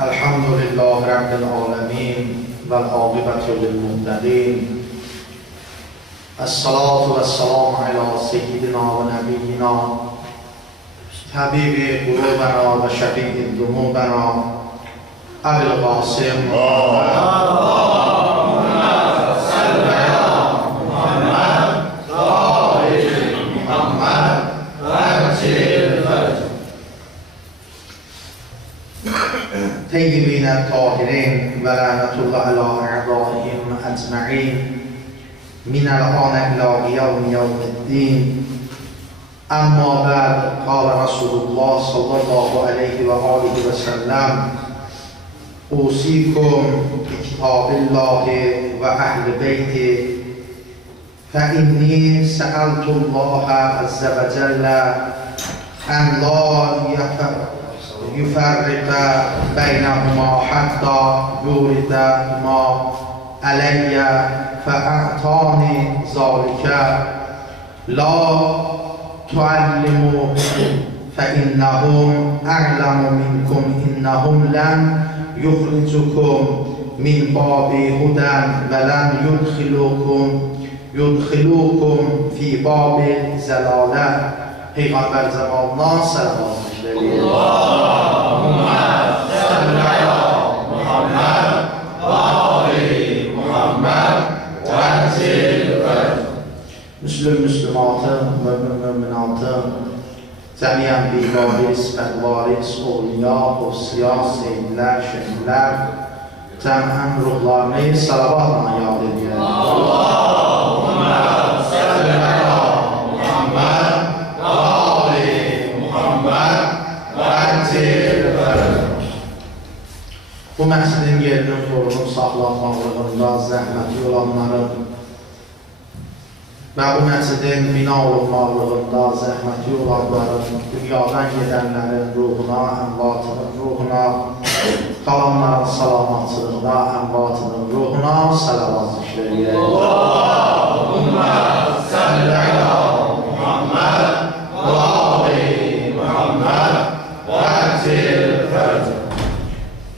الحمد لله رب العالمين والعاقبة للمتقين الصلاة والسلام على سيدنا ونبينا حبيب قلوبنا وشفيع ذنوبنا أبي القاسم طيبين الطاهرين ولعنة الله على أعدائهم أجمعين من الآن إلى يوم الدين. أما بعد قال رسول الله صلى الله عليه وآله وسلم أوصيكم بكتاب الله وأهل بيته فإني سألت الله عز وجل أن لا يفرق بينهما حتى يوردهما علي فأعطاني ذلك لا تعلموا فإنهم أعلم منكم إنهم لن يخرجكم من باب هدى ولن يدخلوكم في باب زلالة. پیغمبر زماننا صلوات اللهم صل على محمد وآل محمد وعجل Müslümanatın, müminatın, cəmiyyən bivaris, fədvaris, olya, osya, seyidlər, şəhidlər, cəmən ruhlarını salavatla yad edir. Allahümme salli ala Muhammed və ali Muhammed və əcil. Bu məscidin yerinin qorunub saxlanmaqlığında zəhməti olanların və bu məscidin bina olunmaqlığında zəhməti olanların, dünyadan gedənlərin ruhuna, əmvatının ruhuna, qalanların salamatçılığına, əmvatının ruhuna salavat zikr edir. Allahümme salli ala Muhammed və ali Muhammed və əcil.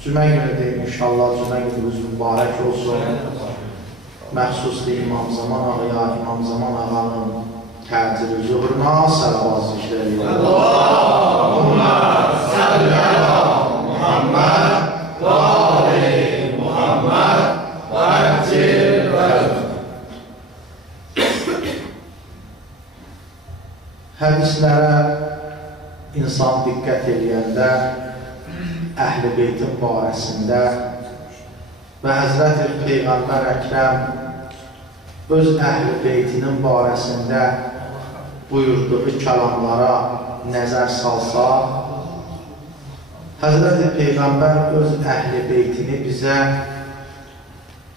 Cümə günüdür, inşallah cümə günümüz mübarək olsun. Məxsuslu İmam Zaman Ağaya, İmam Zaman Ağanın təcili zuhuruna salavat zikr edir. Allahümme salli ala Muhammed və ali Muhammed və əcil. Hədislərə insan diqqət edəndə Əhl-i Beytin barəsində və Həzrət Peyğəmbər Əkrəm öz Əhl-i Beytinin barəsində buyurduğu kəlamlara nəzər salsa, Həzrət Peyğəmbər öz Əhl-i Beytini bizə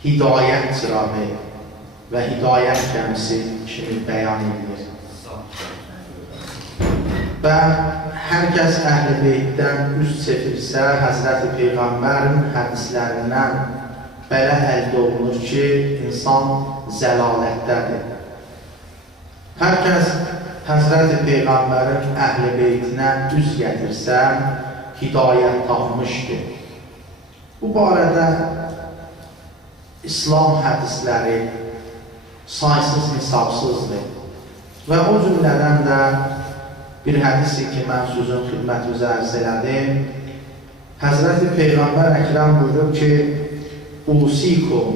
hidayət çırağı və hidayət gəmisi kimi bəyan edir. Və hər kəs Əhl-i Beytdən üst çevirsə, Həzrət Peyğəmbərin hədislərindən belə əldə olunur ki, insan zəlalətdədir. Hər kəs Həzrət Peyğəmbərin Əhl-i Beytinə üz gətirsə, hidayət tapmışdır. Bu barədə İslam hədisləri saysız-hesabsızdır. Və o cümlədən də bir hədisi ki, mən sözün xidmətinizə ərz elədim. Həzrət Peyğəmbər Əkrəm buyurur ki, Usikum,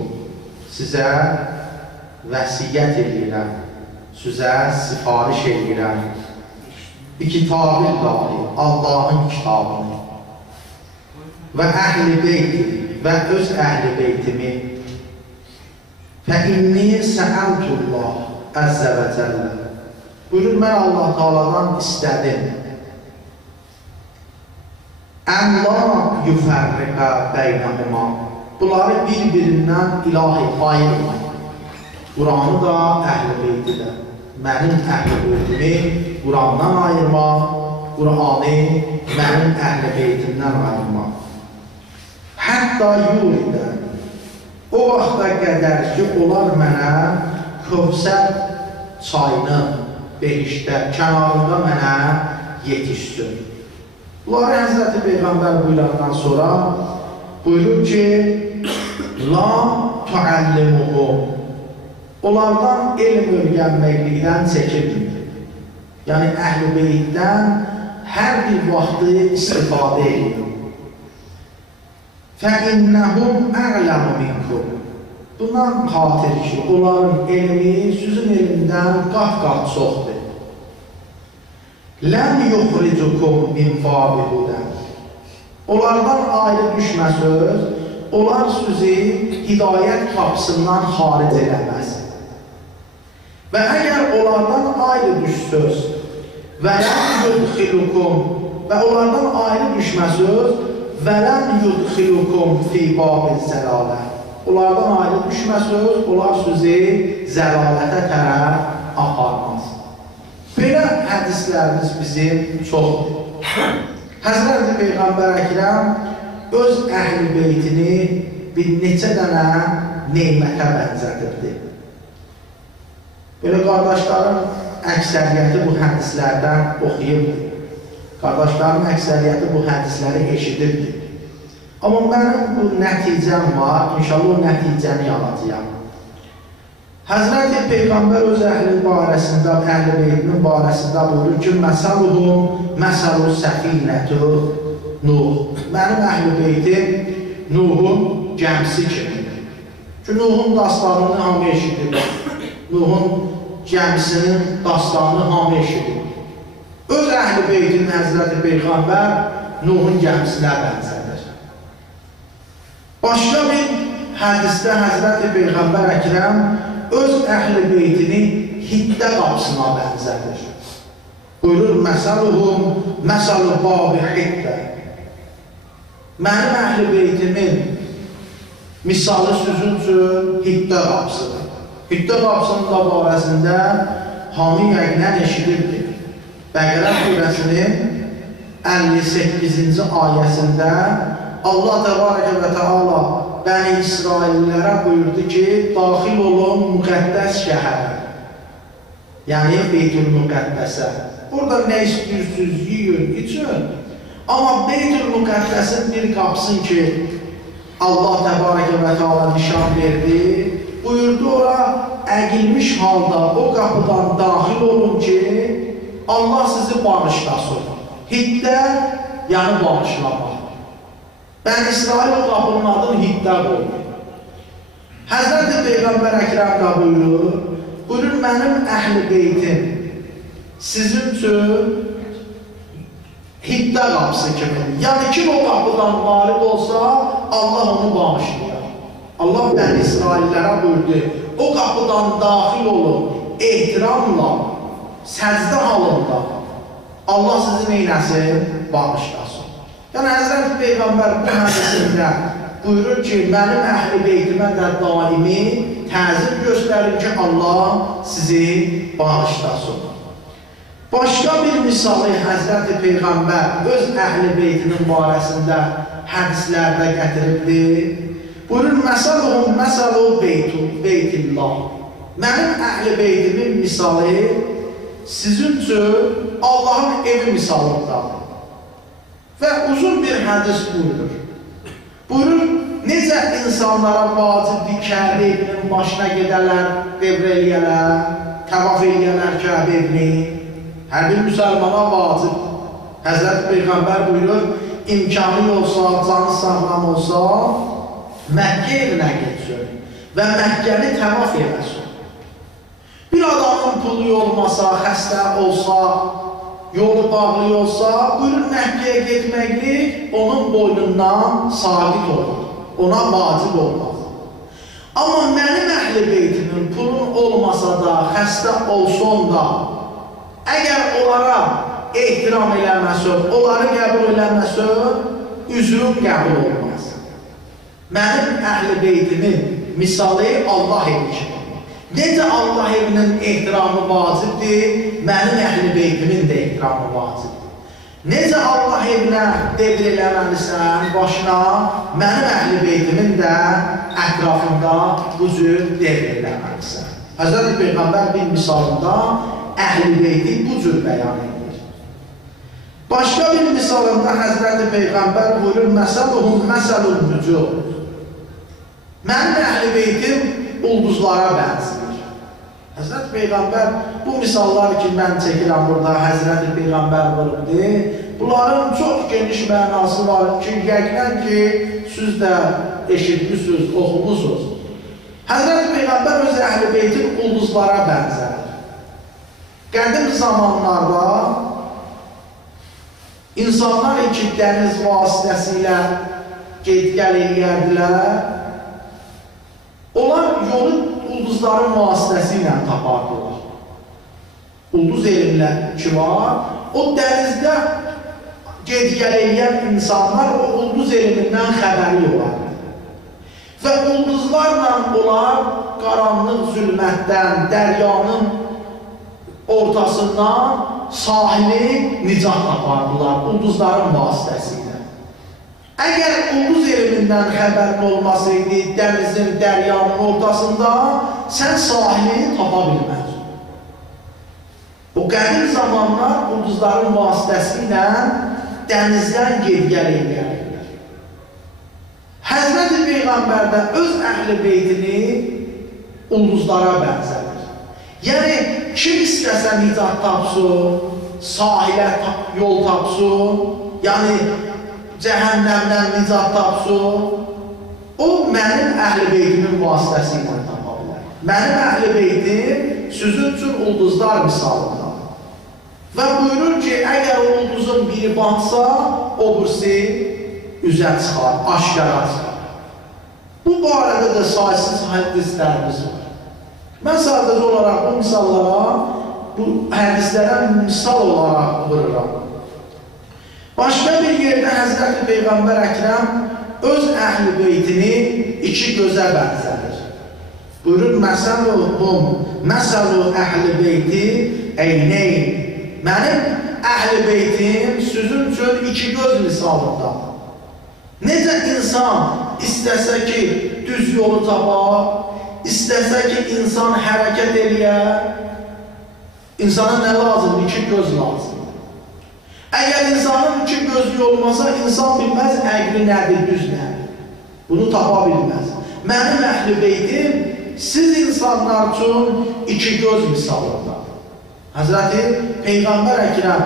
sizə vəsiyyət edirəm, sizə sifariş edirəm. Kitab-ı Allahın kitabını və Əhl-i Beyti və öz Əhl-i Beytimi fəinni səəltullah əzzə və cəllə. Buyurur, mən Allah Teala'dan istədim. Ən la yüfərriqə beynəhuma. Bunları bir-birindən ilahi ayırma. Quranı da, Əhl-i Beyti də. Mənim Əhl-i Beytimi Qurandan ayırma, Quranı mənim Əhl-i Beytimdən ayırma. Hətta yuridə. O vaxta qədər ki, onlar mənə Kövsər çayını behişdə, kənarında mənə yetişsin. Bunları Həzrəti Peyğəmbər buyurandan sonra buyurur ki, la tuallimuhum, onlardan elm öyrənməklikdən çəkinmir. Yəni, Əhl-i Beytdən hər bir vaxtı istifadə edir. فَإِنَّهُمْ أَعْلَمُ مِنْكُمْ. Bundan xatir ki, onların elmi sizin elmindən qat-qat çoxdur. لَمْ يُخْرِجُكُمْ مِنْ بَابِ هُدًى. Onlardan ayrı düşməsöz, onlar sizi hidayət qapısından xaric eləməz. Və əgər onlardan ayrı düşsöz və ləm yudxilukum və onlardan ayrı düşməsöz və ləm yudxilukum fi babil zəlalə. Onlardan ayrı düşməsöz, onlar sizi zəlalətə tərəf aparmaz. Belə hədislərimiz bizim çoxdur. Həzrəti Peyğəmbər Əkrəm öz Əhl-i Beytini bir neçə dənə neymətə bənzədirdi. Belə qardaşların əksəriyyəti bu hədislərdən oxuyurdu. Qardaşların əksəriyyəti bu hədisləri eşidirdi. Amma mənim bu nəticəm var, inşallah o nəticəni alacağam. Həzrəti Peyğəmbər öz əhli barəsində, Əhl-i Beytinin barəsində buyurur ki, məsəluhum, məsəlu səfinətü Nuh. Mənim Əhl-i Beytim Nuhun gəmisi kimidir. Çünki Nuhun dastanını hamı eşidir. Nuhun gəmisinin dastanını hamı eşidir. Öz Əhl-i Beytinin Həzrəti Peyğəmbər Nuhun gəmisinə bənzədir. Başqa bir hədisdə Həzrəti Peyğəmbər Əkrəm öz Əhl-i Beytini Hiddə qapısına bənzədir. Buyurur, məsəluhum, məsəlu babi Hiddə. Mənim Əhl-i Beytimin misalı sizin üçün Hiddə qapısıdır. Hiddə qapısının da barəsində hamı yəqinən eşidirdi. Bəqərə surəsinin 58-ci ayəsində Allah Təbarəkə və Teala Bəni İsraillərə buyurdu ki, daxil olun müqəddəs şəhərə, yəni Beytül-Müqəddəsə. Orada nə istəyirsiniz, yiyin, için. Amma Beytül-Müqəddəsin bir qapısın ki, Allah Təbarəkə və Teala nişan verdi, buyurdu ora, əqilmiş halda o qapıdan daxil olun ki, Allah sizi bağışlasın. Hiddə, yəni bağışlamaq. Bəni İsrail o qapının adını Hiddə qoydu. Həzrəti Peyğəmbər Əkrəm də buyurur, mənim Əhl-i Beytim sizin üçün Hiddə qapısı kimidir. Yəni kim o qapıdan varid olsa, Allah onu bağışlayar. Allah Bəni İsraillərə buyurdu, o qapıdan daxil olun, ehtiramla, səcdə halında Allah sizi neynəsin? Bağışlasın. Yəni, Həzrəti Peyğəmbər bu hədisində buyurur ki, mənim Əhl-i Beytimə də daimi təzim göstərir ki, Allah sizi bağışlasın. Başqa bir misalı Həzrəti Peyğəmbər öz Əhl-i Beytinin barəsində hədislərdə gətiribdir. Buyurur, məsəluhum, məsəlu Beytillah. Mənim Əhl-i Beytimin misalı sizin üçün Allahın evi misalındadır. Və uzun bir hədis buyurur. Buyurur, necə insanlara vacibdir Kəbə evinin başına gedələr, devr eləyələr, təvaf eləyələr Kəbə evini. Hər bir müsəlmana vacib. Həzrəti Peyğəmbər buyurur, imkanı olsa, canı sağlam olsa, Məkkə evinə getsin və Məkkəni təvaf eləsin. Bir adamın pulu olmasa, xəstə olsa, yolu bağlı olsa, buyurur Məkkəyə getməklik onun boynundan sabit olur, ona vacib olmaz. Amma mənim Əhl-i Beytimin pulun olmasa da, xəstə olsun da, əgər onlara ehtiram eləməsin, onları qəbul eləməsin, üzrün qəbul olmaz. Mənim Əhl-i Beytimin misalı Allah evi kimi. Necə Allah evinin ehtiramı vacibdir, mənim Əhl-i Beytimin də ehtiramı vacibdir. Necə Allah evinə devr eləməlisən başına, mənim Əhl-i Beytimin də ətrafında bu cür devr eləməlisən. Həzrəti Peyğəmbər bir misalında Əhl-i Beyti bu cür bəyan edir. Başqa bir misalında Həzrəti Peyğəmbər buyurur, məsəluhum məsəlul nücum. Mənim əhl-i beytim ulduzlara bənzəyir. Həzrəti Peyğəmbər bu misallar ki, mən çəkirəm burada, Həzrəti Peyğəmbər vurubdur. Bunların çox geniş mənası var ki, yəqinən ki, siz də eşitmişsiniz, oxumusunuz. Həzrəti Peyğəmbər öz əhl-i beytin ulduzlara bənzədir. Qədim zamanlarda İnsanlar ki, dəniz vasitəsilə ged-gəl eləyərdilər, onlar yolu ulduzların vasitəsilə tapardılar. Ulduz elmlər ki var, o dənizdə ged-gəl eləyən insanlar o ulduz elmindən xəbəri olardı. Və ulduzlarla onlar qaranlıq zülmətdən, dəryanın ortasından sahili nicat tapardılar ulduzların vasitəsilə. Əgər ulduz elmindən xəbərin olmasaydı dənizin, dəryanın ortasında sən sahili tapa bilməzdin. O qədim zamanlar ulduzların vasitəsilə dənizdən ged-gəl eləyərlər. Həzrəti Peyğəmbər də öz əhl-i beytini ulduzlara bənzədir. Yəni, kim istəsə nicat tapsın, sahilə yol tapsın, yəni cəhənnəmdən nicat tapsın, o mənim əhl-i beytimin vasitəsi ilə tapa bilər. Mənim əhl-i beytim sizin üçün ulduzlar misalında. Və buyurur ki, əgər ulduzun biri batsa, o birisi üzə çıxar, aşkara çıxar. Bu barədə də saysız hədislərimiz var. Mən sadəcə olaraq bu misallara, bu hədislərə misal olaraq vururam. Başqa bir yerdə Həzrəti Peyğəmbər Əkrəm öz əhl-i beytini iki gözə bənzədir. Buyurur, məsəlu əhl-i beyti eyneyn. Mənim əhl-i beytim sizin üçün iki göz misalındadır. Necə insan istəsə ki, düz yolu tapar, İstəsə ki, insan hərəkət eləyər, insana nə lazımdır? İki göz lazımdır. Əgər insanın iki gözlü olmasa, insan bilməz, əqli nədir, düz nədir? Bunu tapa bilməz. Mənim əhl-i beytim, siz insanlar üçün iki göz misalındadır. Həzrəti Peyğəmbər Əkrəm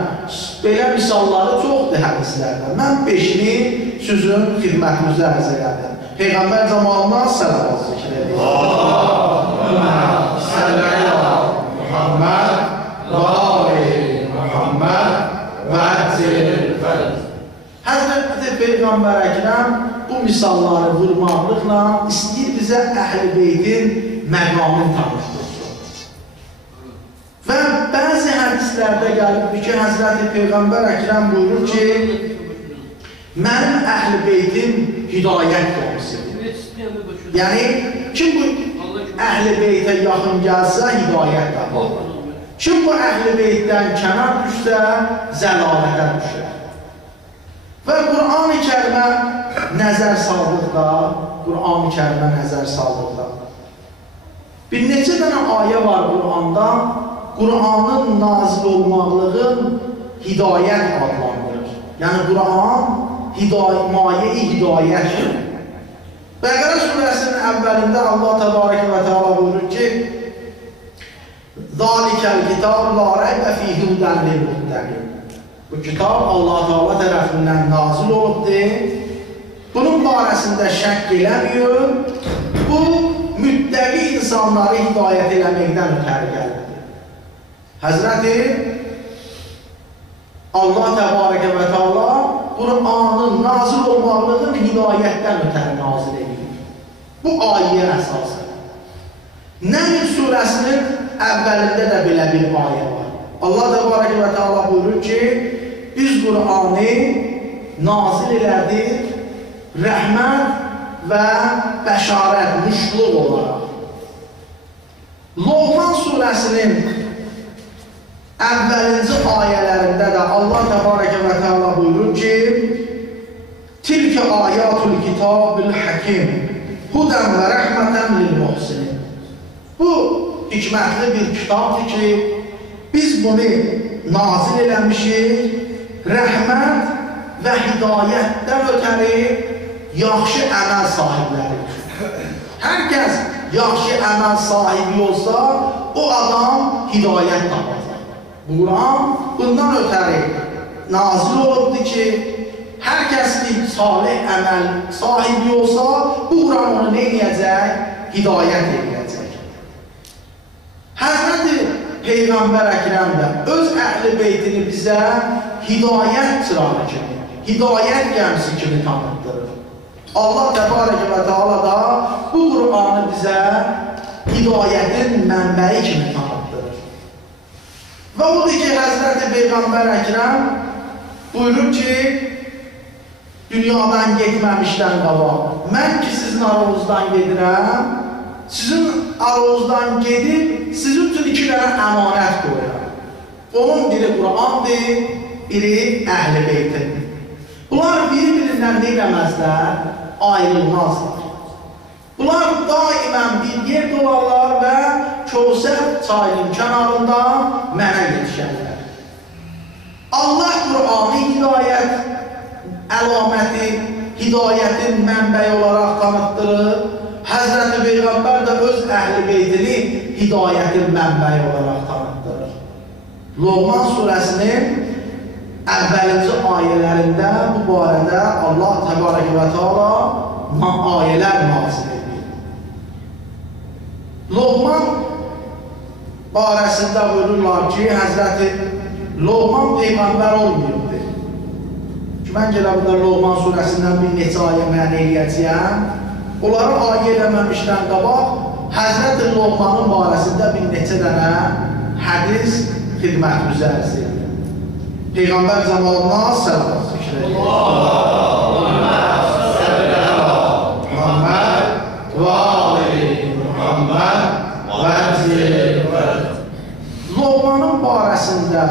belə misalları çoxdur hədislərdə. Mən beşini sizin xidmətinizə ərz elədim. Peyğəmbər zamanından səlavat zikr edir. Allahümmə səllə alə Muhammed və ali Muhammed və əcil fərz. Həzrəti Peyğəmbər Əkrəm bu misalları vurmaqlıqla istəyir bizə əhl-i beytin məqamını tanışdırsın. Və bəzi hədislərdə gəlibdir ki, Həzrəti Peyğəmbər Əkrəm buyurur ki, mənim əhl-i beytim hidayət qomisidir. Yəni, kim bu əhl-i beytə yaxın gəlsə, hidayət tapar. Kim bu əhl-i beytdən kənar düşsə, zəlalətə düşər. Və Qur'an-ı Kərimə nəzər saldıqda, bir neçə dənə ayə var Qur'anda, Qur'anın nazil olmaqlığın hidayət adlandırır. Yəni, Qur'an maye-i hidayətdir. Bəqərə surəsinin əvvəlində Allah təbarək və teala buyurur ki, Zalikəl kitab la rəybə fî hüdən lil-muttəqin. Bu kitab Allah Teala tərəfindən nazil olubdur. Bunun barəsində şəkk eləmiyor. Bu, müttəqi insanları hidayət eləməkdən ötəri gəldir. Həzrəti Allah təbarəkə və teala Qur'anın nazil olmaqlığın hidayətdən ötəri nazil edir. Bu ayəyə əsasən. Nəml surəsinin əvvəlində də belə bir ayə var. Allah təbarəkə və teala buyurur ki, biz Qur'anı nazil elədik, rəhmət və bəşarət, müşluq olaraq. Loğman surəsinin əvvəlinci ayələrində də Allah təbarəkə və teala buyurur ki, Tilkə ayatul kitabil həkim, hudən və rəhmətən lil-muhsinin. Bu, hikmətli bir kitabdır ki, biz bunu nazil eləmişik, rəhmət və hidayətdən ötəri yaxşı əməl sahibləridir. Hər kəs yaxşı əməl sahibi olsa, o adam hidayət tapacaq. Quran bundan ötəri nazil olubdur ki, hər kəslik salih əməl sahibi olsa, bu Quran onu nə edəcək? Hidayət edəcək. Həzrəti Peyğəmbər Əkrəm də öz əhli beytini bizə hidayət çırağı kimi, hidayət gəmisi kimi tanıtdırır. Allah Təbarəkə və Teala da bu Qur'anı bizə hidayətin mənbəyi kimi tanıtdırır. Və odur ki, Həzrəti Peyğəmbər Əkrəm buyurur ki, dünyadan getməmişdən qabaq, mən ki sizin aranızdan gedirəm, sizin aranızdan gedib, sizin üçün 2 dənə əmanət qoyuram. Onun biri Qur'andır, biri Əhl-i Beytdir. Bunlar bir-birindən deyilməzlər, ayrılmazlar. Bunlar daimən bir yerdə olarlar və Kövsər çayının kənarında mənə yetişərlər. Allah Qur'anı hidayət əlaməti, hidayətin mənbəyi olaraq tanıtdırır. Həzrəti Peyğəmbər də öz Əhl-i Beytini hidayətin mənbəyi olaraq tanıtdırır. Loğman surəsinin əvvəlinci ayələrində bu barədə Allah Təbarəkə və Teala ayələr nazil edir. Loğman barəsində buyururlar ki, Həzrəti Loğman Peyğəmbər olmayıbdır. Ki, mən gələ burada Loğman surəsindən bir neçə ayə mənə eləyəcəyəm. Onları ayə eləməmişdən qabaq, Həzrəti Loğmanın barəsində bir neçə dənə hədis xidmətimizi ərz edir. Peyğəmbər cəmalına səlam zikr Allahümmə salli əla Muhammed və ali Muhammed və əcil. Loğmanın barəsində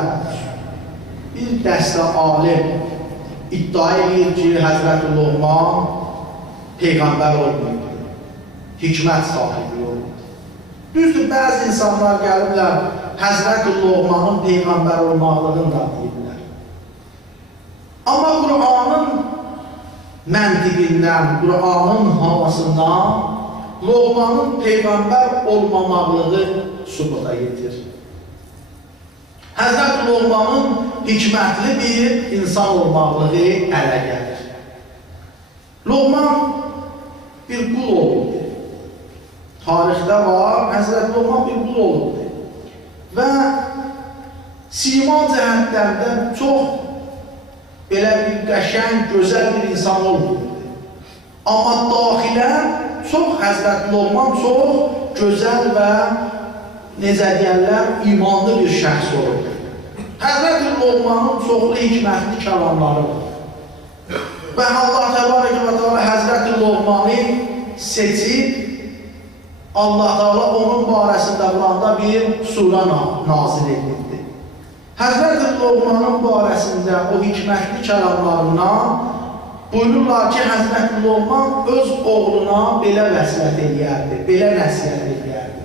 bir dəstə alim iddia edir ki, Həzrəti Loğman Peyğəmbər olmayıb, hikmət sahibi olmayıb. Düzdür, bəzi insanlar gəliblər, Həzrəti Loğmanın Peyğəmbər olmaqlığını da deyirlər. Amma Qur'anın məntiqindən, Qur'anın havasından Loğmanın Peyğəmbər olmamaqlığı sübuta yetir. Həzrət Loğmanın hikmətli bir insan olmaqlığı ələ gəlir. Loğman bir qul olubdur. Tarixdə var, Həzrət Loğman bir qul olubdur. Və sima cəhətlərdə çox belə bir qəşəng, gözəl bir insan olubdur. Amma daxilən çox Həzrət Loğman çox gözəl və necə deyərlər, imanlı bir şəxs olubdur. Həzrət Loğmanın çoxlu hikmətli kəlamları var. Və Allah Təbarəkə və Teala Həzrət Loğmanı seçib, Allah Teala onun barəsində Quranda bir surə nazil edildi. Həzrət Loğmanın barəsində o hikmətli kəlamlarından buyururlar ki, Həzrət Loğman öz oğluna belə vəsiyyət eləyərdi, belə nəsiyyət eləyərdi.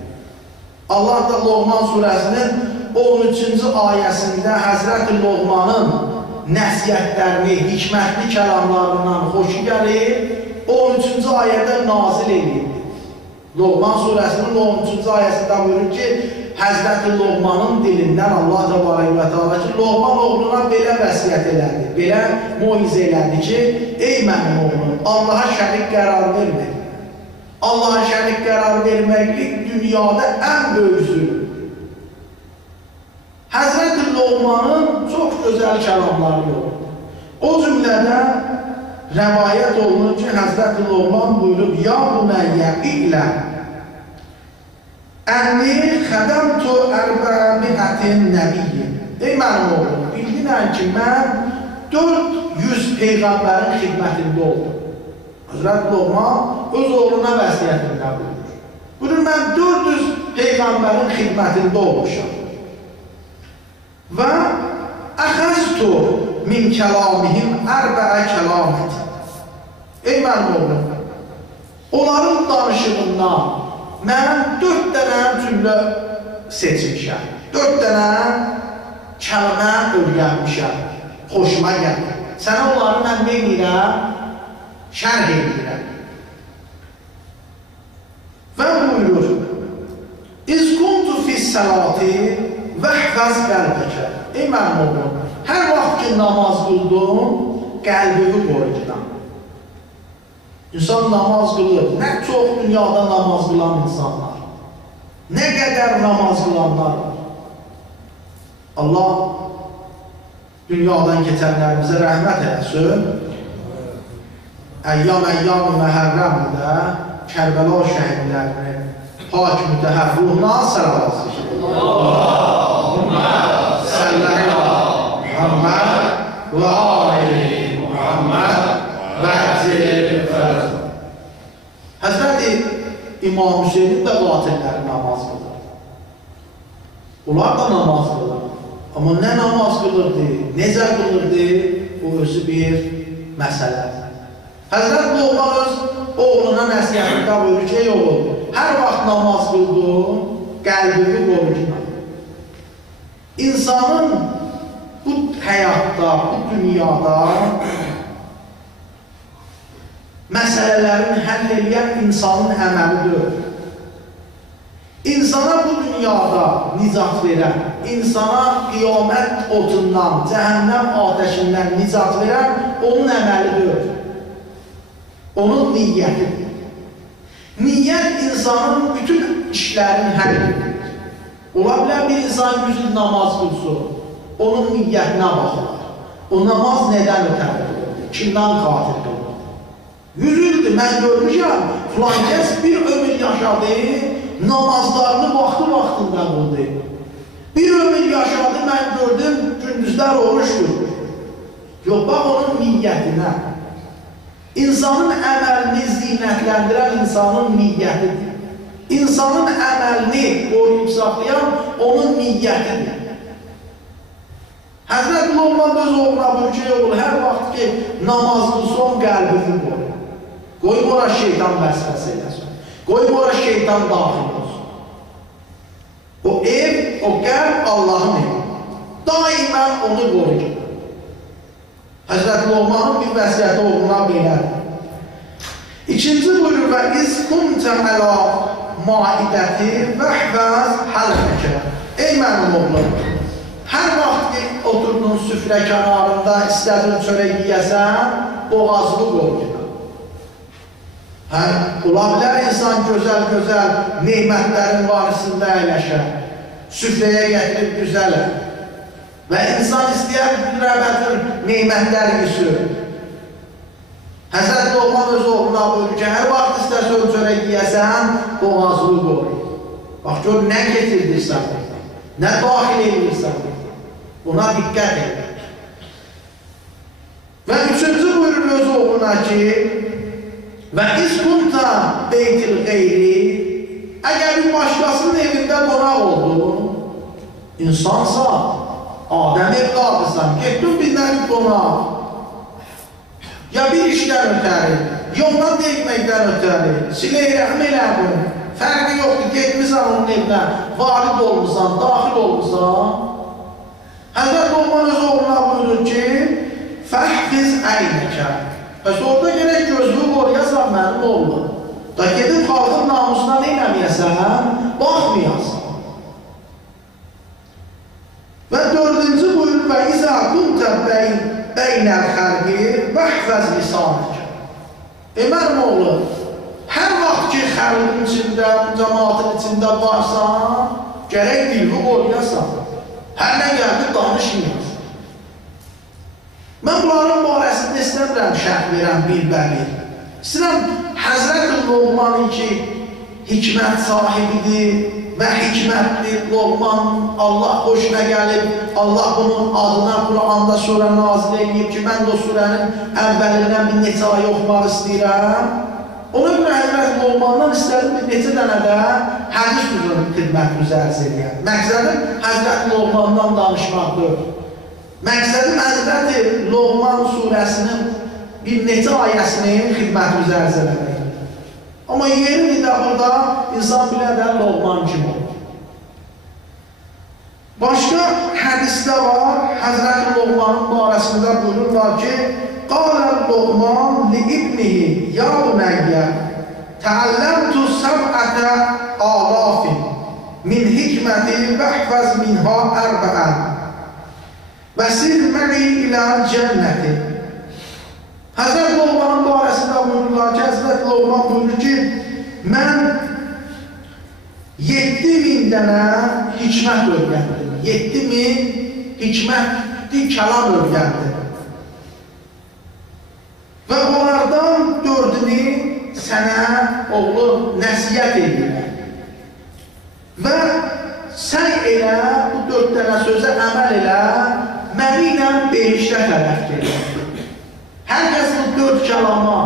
Allah da Loğman surəsinin 13-cü ayəsində Həzrət Loğmanın nəsiyyətlərini, hikmətli kəlamlarından xoşu gəlir, 13-cü ayədə nazil edir. Loğman surəsinin 13-cü ayəsində buyurur ki, Həzrəti Loğmanın dilindən Allah Təbarəkə və Teala ki, Loğman oğluna belə vəsiyyət elədi, belə muizə elədi ki, ey mənim oğlum, Allaha şərik qərar vermə. Allaha şərik qərar verməklik dünyada ən böyük zülmdür. Həzrəti Loğmanın çox gözəl kəlamları yoxdur. O cümlədə rəvayət olunur ki, Həzrəti Loğman buyurub, ya bunəyyə ilə ənni xədəmtu ərbə'miətin nəbiyyin. Ey mənim oğlum, bildinən ki, mən 400 Peyğəmbərin xidmətində oldum. Həzrəti Loğman öz oğluna vəsiyyətində buyurur. Buyurur, mən 400 Peyğəmbərin xidmətində olmuşam. Və əxəztu min kəlamihim ərbəə kəlamət. Ey mənim oğlum, onların danışığından mən 4 dənə cümlə seçmişəm, 4 dənə kəlmə öyrənmişəm. xoşuma gəlir. Sənə onları mən nə edirəm? Şərh edirəm. Və buyurur, İz kuntu fis-səlati vəhvəz qəlbəkə. Ey mənim oğlum, hər vaxt ki namaz qıldın, qəlbimi qoruyacam. İnsan namaz qılır. Nə çox dünyada namaz qılan insanlar. Nə qədər namaz qılanlar var. Allah dünyadan keçənlərimizə rəhmət eləsin. Əyyam-əyyam-ı məhərrəmdə Kərbəla şəhidlərini pak mütəhər ruhuna səlavat zikr. Allahümmə səllələ Muhammed və ali Muhammed və əcil. Həzrəti İmam Hüseynin də qatilləri namaz qılır. Onlar da namaz qılır. Amma nə namaz qılırdı, necə qılırdı, o özü bir məsələdir. Həzrət Loğman öz oğluna nəsiyyətində buyurur ki, ey oğul, hər vaxt namaz qıldın, qəlbini qoruyacaq. İnsanın bu həyatda, bu dünyada məsələlərini həll edən insanın əməlidir. İnsana bu dünyada nicat verən, insana qiyamət otundan, cəhənnəm ateşindən nicat verən onun əməlidir. Onun niyyətidir. Niyyət insanın bütün işlərini həll edir. Ola bilər bir insan 100 il namaz qılsın, onun niyyətinə baxırlar. O namaz nədən ötəridir? Kimdən qatil qılır? 100 ildir, mən görmüşəm, filan kəs bir ömür yaşadı, namazlarını vaxtında qıldı. Bir ömür yaşadı, mən gördüm, gündüzlər oruç durur. Yox, bax onun niyyətinə. İnsanın əməlini zinətləndirən insanın niyyətidir. İnsanın əməlini qoruyub saxlayan onun niyyətidir. Həzrət Loğman öz oğluna buyurur ki, oğul, hər vaxt ki namazlı son qəlbini qoyur. Qoy ora şeytan vəsvəsə eləsin. Qoy ora şeytan daxil olsun. O ev, o qəlb Allahın evi. Daimən onu qoruyur. Həzrət Loğmanın bir vəsiyyəti oğluna belədir. İkinci buyurur və iz kuntə əla maidəti vəhvəz hələkə. Ey mənim oğlum, hər vaxt ki oturdun süfrə kənarında istədin çörək yiyəsən, boğazını qoruyur. Ola bilər insan gözəl-gözəl neymətlərin varisində əyləşər, süfrəyə gətirib güzələr və insan istəyər rəbətür neymətlər yüzür. Həzrət Loğman öz oğluna buyurur ki, hər vaxt istəsən çörək yiyəsən, boğazını qoruyur. Bax, gör, nə getirdirsən, nə daxil edirsən, buna diqqət edir. Və üçüncü buyurur öz oğluna ki, və iskunta beytil qeyri, əgər bir başqasının evində qonaq oldun, insansa, Adəm evladırsan, getdin birdən bir qonaq, ya bir işdən ötəri, ya ondan deyilməkdən ötəri, silək-rəhm elədin, fərqi yoxdur, getmişsən onun evinə, varid olmuşsan, daxil olmuşsan. Həzrət Loğman öz oğluna buyurur ki, fəhfiz əynəkə. Bəs orada gerək gözlüyü qoruyasan mənim oğlum. Da gedib xalqın namusuna neynəməyəsən, baxmayasın. Və dördüncü buyurur və izə kuntə beynəl xərqi vəhvəz lisanəkə. Mənim oğlum, hər vaxt ki xərqin içində, cəmaatın içində varsan, gərək dilini qoruyasan. Hər nə gəldi, danışmayasın. Mən bunların barəsində istəmirəm şərh verəm bir-bir. İstəyirəm Həzrət Loğmanın ki, hikmət sahibidir və hikmətdir. Loğman Allah xoşuna gəlib, Allah bunun adına Quranda surə nazil edib ki, mən də o surənin əvvəlindən bir neçə ay oxumaq istəyirəm. Ona görə Həzrət Loğmandan istədim bir neçə dənə də hədis üzrünün xidmət üzərsə edəyəm. Məqsədim Həzrət Loğmandan danışmaqdır. Məqsədim Həzrəti Loğman surəsinin bir neçə ayəsini xidmət üzərsə edəyəm. Amma yeridir də burada insan bilədən Loğman kim olur. Başqa hədisdə var, Həzrəti Loğmanın barəsində buyururlar ki, Qalən Loğman li ibnihi, ya bunəyyə, təəlləmtu səbətə alafin, min hikməti vəhvəz minha ərbəən, və sil mə'i ilə cənnəti. Həzrət Loğmanın barəsində buyururlar ki, Həzrət Loğman buyurur ki, mən 7000 dənə hikmət öyrəndim. 7000 hikmətli kəlam öyrəndim. Və onlardan 4-ünü sənə, oğlu, nəsiyyət edirlər. Və sən elə, bu 4 dənə sözə əməl elə, məni ilə behiştə tərəf gedir. Hər kəs bu 4 kəlama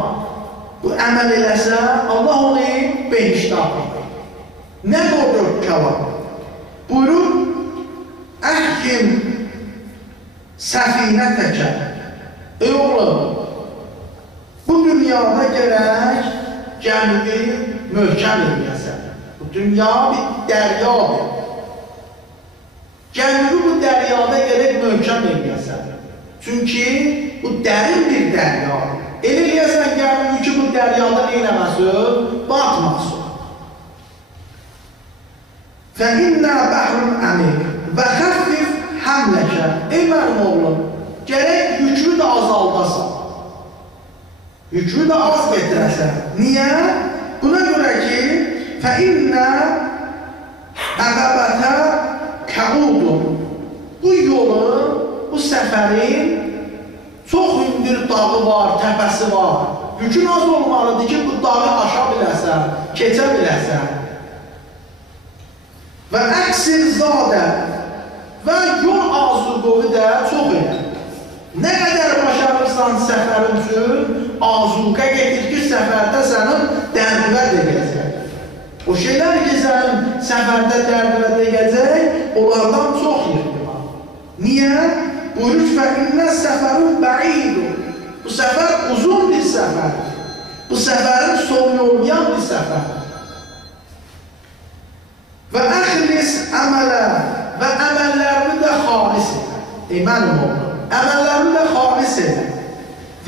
bu əməl eləsə, Allah onu behiştə apar. Nədir o 4 kəlam? Buyurur, əhkim səfinə təkər. Ey oğlum, bu dünyada gərək gəmini möhkəm eləyəsən. Bu dünya bir dəryadır. Gəmini bu dəryada gərək möhkəm eləyəsən. Çünki bu dərin bir dəryadır. Elə eləyəsən gəmini ki, bu dəryada neyləməsin, batmasın. فَإِنَّا بَحْرٌ əmik və xəffif həmləkə. Ey mənim oğlum, gərək yükünü də azaldasan. Yükünü də az getirəsən. Niyə? Buna görə ki, فَإِنَّا əqəbətə kəudun. Bu yolu, bu səfərin çox hündür dağı var, təpəsi var. Yükün az olmalıdır ki, bu dağı aşa biləsən, keçə biləsən. Və əksir zadə və yol azuqovu da çox elə. Nə qədər başarırsan səfərin üçün, azuqa getir ki, səfərdə sənin dərdivə deyəcək. O şeylər ki, sənin səfərdə dərdivə deyəcək, onlardan çox yerdir. Niyə? Buyurur ki, fəqinnə səfərin bəidur. Bu səfər uzun bir səfərdir. Bu səfərin sonu olmayan bir səfərdir. Və əxlis əmələ və əməllərini də xalis edə. Mənim oğlum, əməllərini də xalis edə.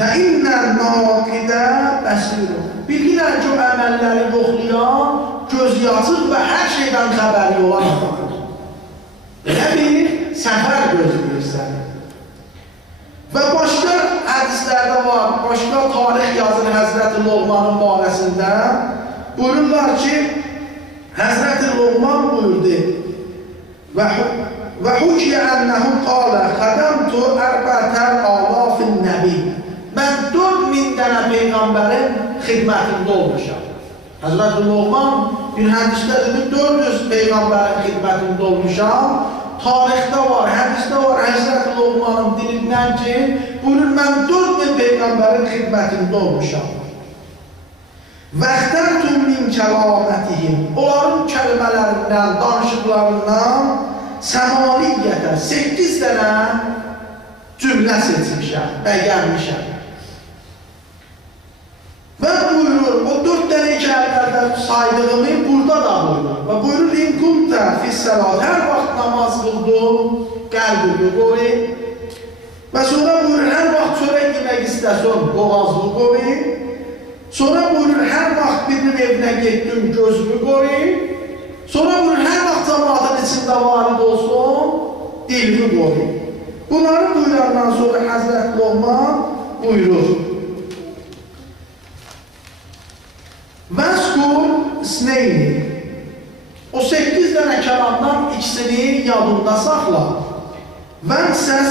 Və innəl naqidə bəsirun. Bilginən ki, o əməlləri yoxlayan, göz yazıq və hər şeydən xəbəri olan adamdır. Elə bir səfər gözləyirsən. Və başqa hədislərdə var, başqa tarix yazır Həzrəti Loğmanın barəsində. Buyururlar ki, Həzrəti Loğman buyurdu və hukiyə ənəhu qalə xədəmtu ərbətər alafin nəbi. Mən 4000 dənə Peyğəmbərin xidmətində olmuşam. Həzrəti Loğman bir hədisdə dedi, 400 Peyğəmbərin xidmətində olmuşam. Tarixdə var, hədisdə var, Həzrəti Loğmanın dilindən ki, buyurur, mən 4000 Peyğəmbərin xidmətində olmuşam. Vəxtərtum min kəlamətihim, onların kəlmələrindən, danışıqlarından səmaliyyətə 8 dənə cümlə seçmişəm, bəgərmişəm. Və buyurur, o 4 dənə kəlmələrdə saydığımı burada da buyurur. Və buyurur, inkumtə fissəlat, hər vaxt namaz qıldım, qəlbimi qoy. Və sonra buyurur, hər vaxt çörək yemək istəsən, boğazını qoy. Sonra buyurur, hər vaxt birinin evinə getdim, gözümü qoy. Sonra buyurur, hər vaxt cəmaatın içində varid olsun, dilimi qoy. Bunları buyurandan sonra Həzrət Loğman buyurur. Vəskur sneyni. O 8 dənə kəlamdan ikisini yadında saxla. Vəsən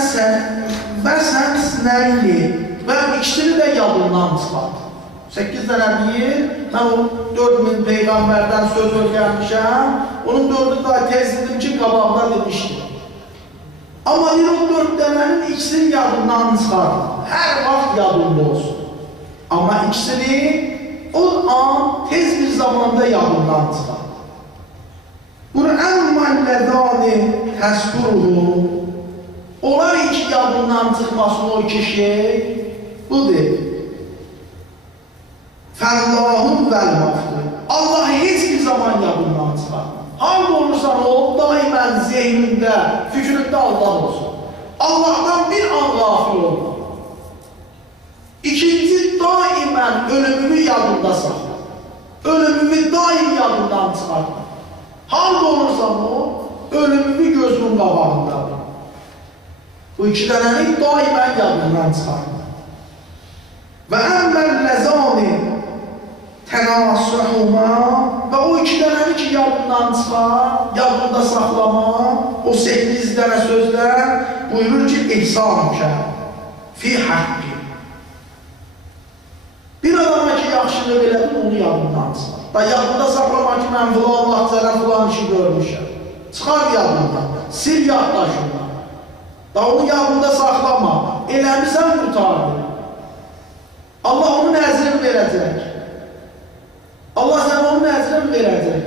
sneyni. Və ikisini də yadından çıxart. 8 dənə deyir, mən o 4000 Peyğəmbərdən söz öyrənmişəm, onun 4'ü daha tez dedim ki, qabağda demişdim. Amma deyir, o 4 dənənin ikisini yadından çıxart. Hər vaxt yadında olsun. Amma ikisini o an tez bir zamanda yadından çıxart. Qur'an-məllədani təskuruhu. Onlar iki yadından çıxmasın o iki şey, budur. Fəllahun vəl-mafdur. Allah heç bir zaman yadından çıxarmır. Halbuki olursan ol, daimən zehnində, fikrində Allah olsun. Allahdan bir an qafil olma. İkinci, daimən ölümümü yadında saxla. Ölümümü daim yadından çıxartma. Harada olursan ol, ölümümü gözünün qabağında. Bu iki dənəni daimən yadından çıxartma. Və əmməl-ləzani tənasühuma və o iki dənəni ki, yadından çıxar, yadında saxlama, o 8 dənə sözlər buyurur ki, ihsan-ı fi haqqi. Bir adama ki, yaxşılıq elədin, onu yadından çıxar. Da yadında saxlama ki, mən filan vaxtlara filan işi görmüşəm. Çıxar yadından, sil yaddaşından. Da onu yadında saxlama, eləmirsən qurtardır. Allah onun əzrini verəcək. Allah sənə onun əzrini verəcək.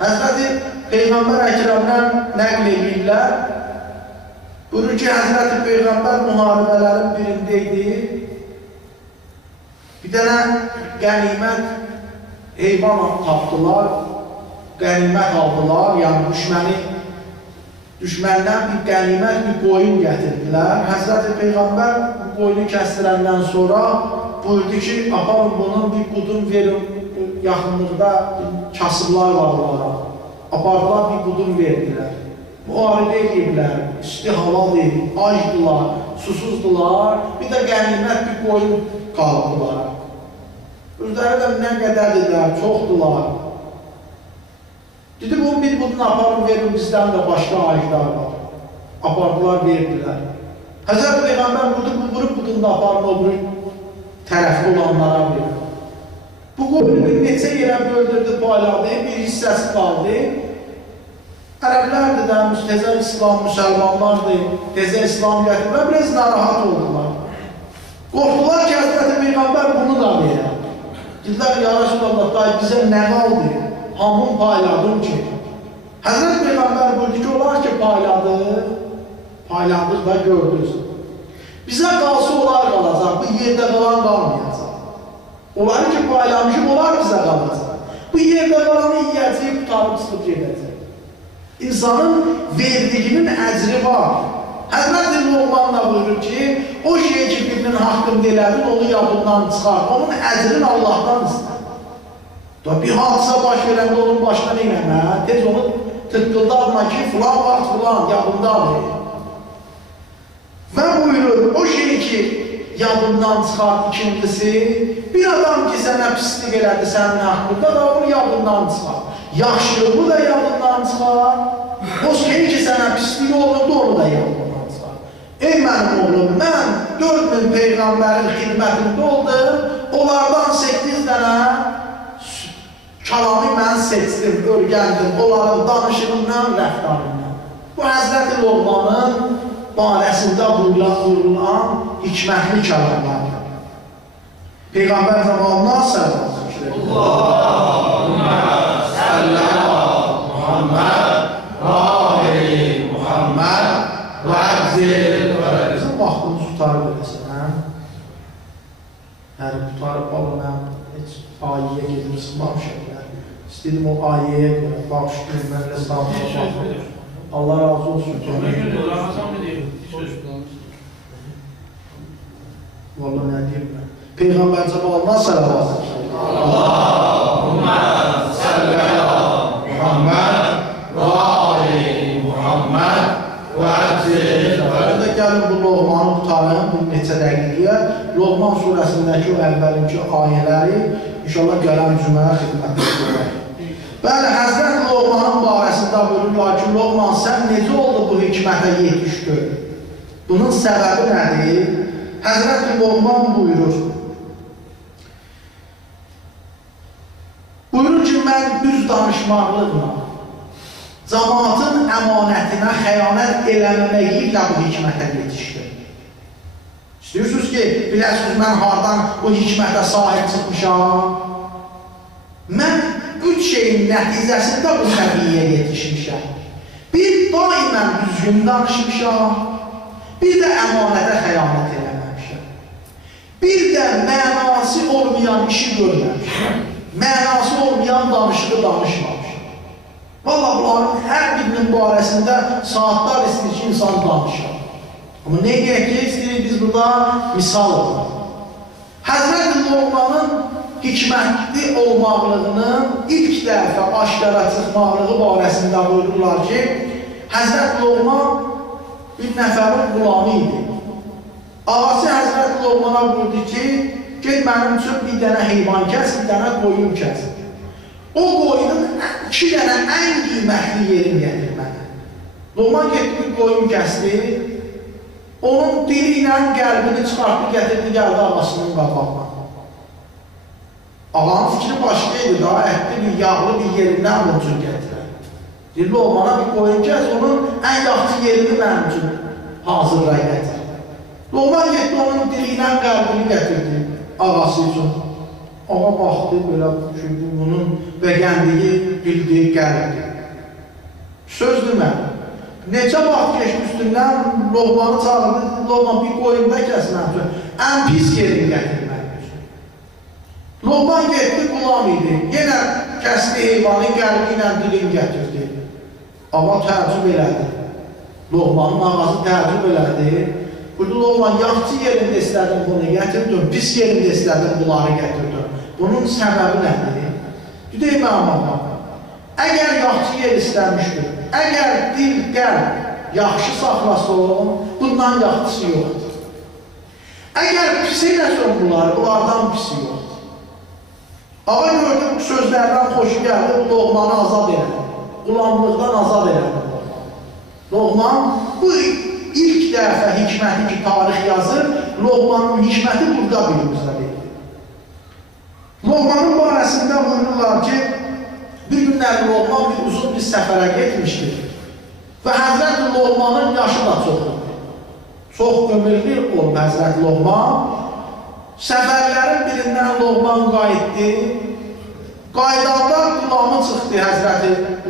Həzrəti Peyğəmbər Əkrəmdən nəql edirlər. Buyurur ki, Həzrəti Peyğəmbər müharibələrin birindeydi. Bir dənə qənimət heyvan tapdılar, qənimət aldılar, yəni düşməndən bir qənimət, bir qoyun gətirdilər. Həzrəti Peyğəmbər bu qoyunu kəstirəndən sonra buyurdu ki, aparın bunun bir budun verin, yaxınlıqda kasıblar var onlara. Apardılar, bir budun verdilər. Müharibə ediblər, isti havadır, acdılar, susuzdular, bir də qənimət bir qoyun qalıbdılar. Özləri də nə qədərdirlər, çoxdular. Dedi, bunu bir budunu aparın, verin, bizdən də başqa acılar var. Apardılar, verdilər. Həzrət Peyğəmbər vurub budunu da aparın, o biri tərəfli olanlara verir. Bu qoyunu neçə yerə böldürdü, payladı, bir hissəsi qaldı. Ərəblərdir də, təzə İslam, müsəlmanlardır, təzə İslam gətirilər, biraz narahat oldular. Qorxdular ki, Həzrət Peyğəmbər bunu da verir. Dedilər, ya Resulallah, dayı bizə nə qaldı? Hamın payladım ki. Həzrət Peyğəmbər buyurdu ki, olar ki, payladıq və gördünüz. Bizə qalsa olar qalacaq, bu yerdə qalan qalmayacaq. Olar ki, paylamışım, olar bizə qalacaq. Bu yerdə qalanı yiyəcək, tutarıb çıxıb gedəcək. İnsanın verdiyinin əcri var. Həzrət Luqman da buyurur ki, o şey ki, birinin haqqında elədin, onu yadından çıxar, onun əcrini Allahdan istər. Bir hadisə baş verəndə onun başına neynəmə, tez onu tıqqıldadma ki, filan vaxt filan yadındadır. Və buyurur, o şey ki, yadından çıxar ikincisi, bir adam ki, sənə pislik elədi sənin haqqında da onu yadından çıxar. Yaxşılığı da yadından çıxar, o şey ki, sənə pislik olurdu, onu da yadından çıxar. Ey mənim oğlum, mən 4000 Peyğəmbərin xidmətində oldum, onlardan 8 dənə kəlamı mən seçdim, örgəndim, onların danışığından, rəftarından. Bu Həzrəti Luqmanın barəsində buyurulan hikmətli kəlamlardır. Peyğəmbər zamanından səllallahu Allahümmə səllə Muhammed və ali Muhammed və əbzil və bizim vaxtımız tutarı verəsən, yəni tutarıb alın, heç ayiyə gedim, sıxmamışam. İstədim o ayəyə görə, bağışlayın, mənlə sağlıqla baxın. Allah razı olsun. Valla nə deyim mən? Peyğəmbər cəmalına sələvat. Allahümmə səllə Muhammed və ali Muhammed və əbzil. Burada gəlin bu Loğmanı qutarın, bu neçə dəqiqəyə. Loğman surəsindəki o əvvəlinki ayələri inşallah gələn cüməyə xidmət edir. Bəli, Həzrət Loğmanın barəsində buyururlar ki, Loğman, sən necə oldu bu hikmətə yetişdin? Bunun səbəbi nədir? Həzrət Loğman buyurur. Buyurur ki, mən düz danışmaqlıqla, cəmaatın əmanətinə xəyanət eləməməklə bu hikmətə yetişdim. İstəyirsiniz ki, biləsiniz, mən hardan bu hikmətə sahib çıxmışam? Mən 3 şeyin nəticəsində bu səviyyə yetişmişəm. Bir, daimən düzgün danışmışam. Bir də əmanətə xəyanət eləməmişəm. Bir də mənası olmayan işi görməmişəm. Mənası olmayan danışığı danışmamışam. Valla bunların hər birinin barəsində saatlar istəyir ki, insan danışır. Amma nə gerək ki, istəyirik biz burada misal olaq. Həzrət Loğmanın hikmətli olmaqlığının ilk dəfə aşkara çıxmaqlığı barəsində buyururlar ki, Həzrət Loğman bir nəfərin qulamı idi. Ağası Həzrət Loğmana buyurdu ki, get mənim üçün bir dənə heyvan kəs, bir dənə qoyun kəs. O qoyunun 2 dənə ən qiymətli yerin gətir mənə. Loğman getdi, bir qoyun kəsdi. Onun dili ilə qəlbini çıxartdı, gətirdi, gəldi ağasının qabağına. Ağanın fikri başqa idi, daha ətli bir yağlı bir yerindən bunun üçün gətirər. Deyir, Loğmana bir qoyun kəs, onun ən yaxşı yerini mənim üçün hazırla gətir. Loğman getdi, onun dili ilə qəlbini gətirdi ağası üçün. Ağa baxdı, belə düşündü, bunun bəgəndiyi, bildiyi qəlbdir. Söz demədi. Neçə vaxt geçdi üstündən, Loğmanı çağırdı, Loğman bir qoyunda kəsmək üçün, ən pis yerini gətirmək üçün. Loğman getdi, qulam idi, yenə kəsdi heyvanı, qəlbi ilə dilin gətirdi. Amma təəccüb elədi. Loğmanın ağası təəccüb elədi. Burada Loğman, yaxçı yerində istədim bunu gətirdim, pis yerində istədim bunları gətirdim. Bunun səbəbi nədir? Deyək mənim ağam, əgər yaxçı yer istəmişdir, əgər dil, qəlb yaxşı saxlasın, bundan yaxçısı yoxdur. Əgər pis eləsən bunlardan pisi yoxdur. Ağa gördüm, sözlərdən xoşu gəldi, Loğmanı azad elədi, qulamlıqdan azad elədi. Loğman, bu ilk dəfə hikməti ki, tarix yazır, Loğmanın hikməti burada bilimizdə verir. Loğmanın barəsində buyururlar ki, bir günlər Loğman bir uzun bir səfərə getmişdir və Həzrət Loğmanın yaşı da çoxdur. Çox ömürlü olub Həzrət Loğman. Səfərlərin birindən Loğman qayıtdı. Qaydanda qulamı çıxdı Həzrət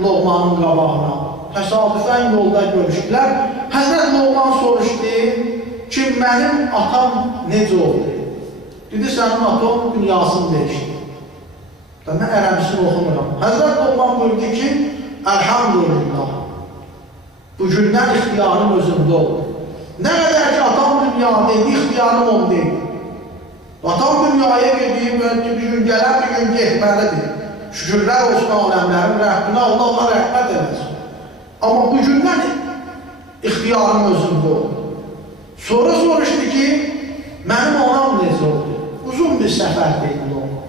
Loğmanın qabağına. Təsadüfən yolda görüşdülər. Həzrət Loğman soruşdu ki, mənim atam necə oldu? Dedi, sənin atom dünyasını dəyişdi. Mən ərəbisini oxumuram. Həzrət Loğman buyurdu ki, əlhamdülillah, bugündən ixtiyarım özümdə oldu. Nə qədər ki, atam dünyadaydı, ixtiyarım ondaydı. Atam dünyaya gediyim, bir gün gələn, bir gün getməlidir. Şükürlər olsun aləmlərin rəhbinə, Allah ona rəhmət eləsin. Amma bugündən ixtiyarım özümdə oldu. Sonra soruşdu ki, mənim anam necə oldu? Uzun bir səfərdeydi Loğman.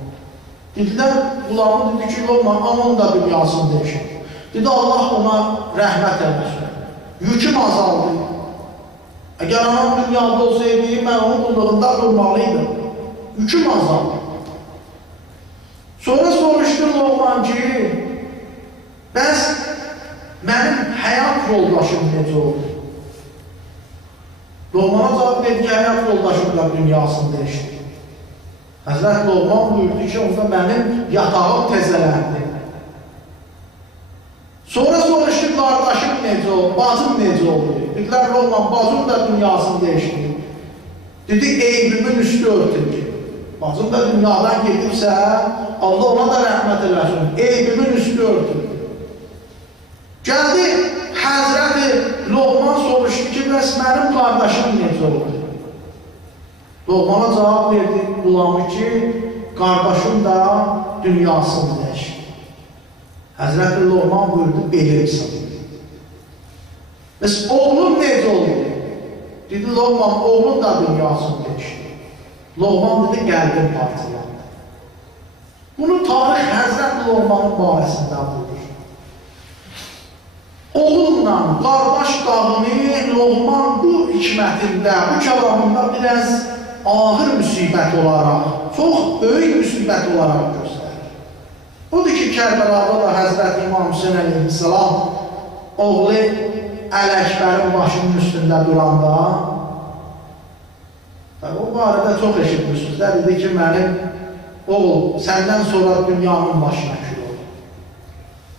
Dedilər, qulamı dedi ki, Loğman, anam da dünyasını dəyişir. Dedi, Allah ona rəhmət eləsin. Yüküm azaldı. Əgər anam dünyada olsaydı, mən onun qulluğunda durmalıydım. Yüküm azaldı. Sonra soruşdu Loğman ki, bəs mənim həyat yoldaşım necə oldu? Loğmana cavab verdi ki, həyat yoldaşım da dünyasını dəyişdi. Həzrət Loğman buyurdu ki, onda mənim yatağım təzələndi. Sonra soruşdu, qardaşım necə oldu, bacım necə oldu? Dedilər, Loğman, bacım da dünyasını dəyişdi. Dedi, eybimin üstü örtüldü. Bacım da dünyadan gedibsə, Allah ona da rəhmət eləsin. Eybimin üstü örtüldü. Gəldi, Həzrət Loğman soruşdu ki, bəs mənim qardaşım necə oldu? Loğmana cavab verdi qulamı ki, qardaşım da dünyasını dəyişdi. Həzrət Loğman buyurdu, belirsən. Bəs oğlum necə oldu? Dedi, Loğman, oğlum da dünyasını dəyişdi. Loğman dedi, qəlbim parçalandı. Bunu tarix Həzrət Loğmanın barəsində buyurur. Oğulla qardaş dağını Loğman bu hikmətində, bu kəlamında biraz ağır müsibət olaraq, çox böyük müsibət olaraq göstərir. Odur ki, Kərbəlada da Həzrət İmam Hüseyin əleyhissalam oğlu Əl-Əkbərin başının üstündə duranda, o barədə çox eşitmişsiniz. Dedi ki, mənim oğul, səndən sonra dünyanın başına kül oldu.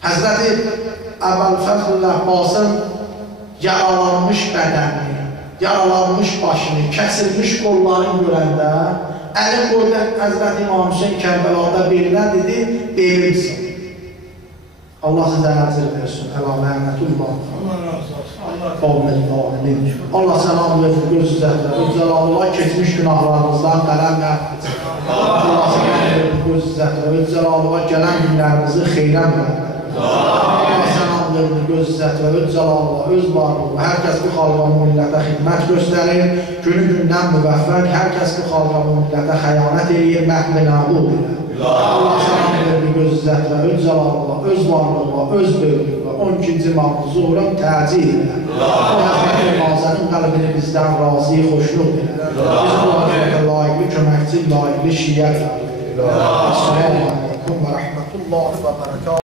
Həzrəti Əbəlfəzl Əbbasın yaralanmış bədənini, yaralanmış başını, kəsilmiş qollarını görəndə, əli qoydu Həzrət İmam Hüseyin Kərbəlada belinə dedi, belimsin. Allah sizə əcr versin. Əla lənətullah. Amin. Allah salam versin, göz üzərdə. Cəlalullah keçmiş günahlarımızdan qələm qəbul. Allah salam versin, göz üzərdə. Cəlalullah gələn günlərimizi xeyrə mübarək. Allah salam versin, göz üzərdə. Cəlalullah öz varlığı. Hər kəs bu xalqa millətə xidmət göstərir. Günü gündən müvəffəq. Hər kəs bu xalqa millətə xəyanət edir, məhv nəbud edir. Allah salam versin, göz üzərdə. Cəlalullah öz varlığı, öz böyüklüyü. 12-ci mağdur zuhurum təcil edir. Nazənin qəlbini bizdən razı, xoşluq edir. Biz bu vəziyyətə layiqli köməkçi, layiqli şiyə edir. Assalamu aleykum və rəhmətullahi və bərəkatuhu.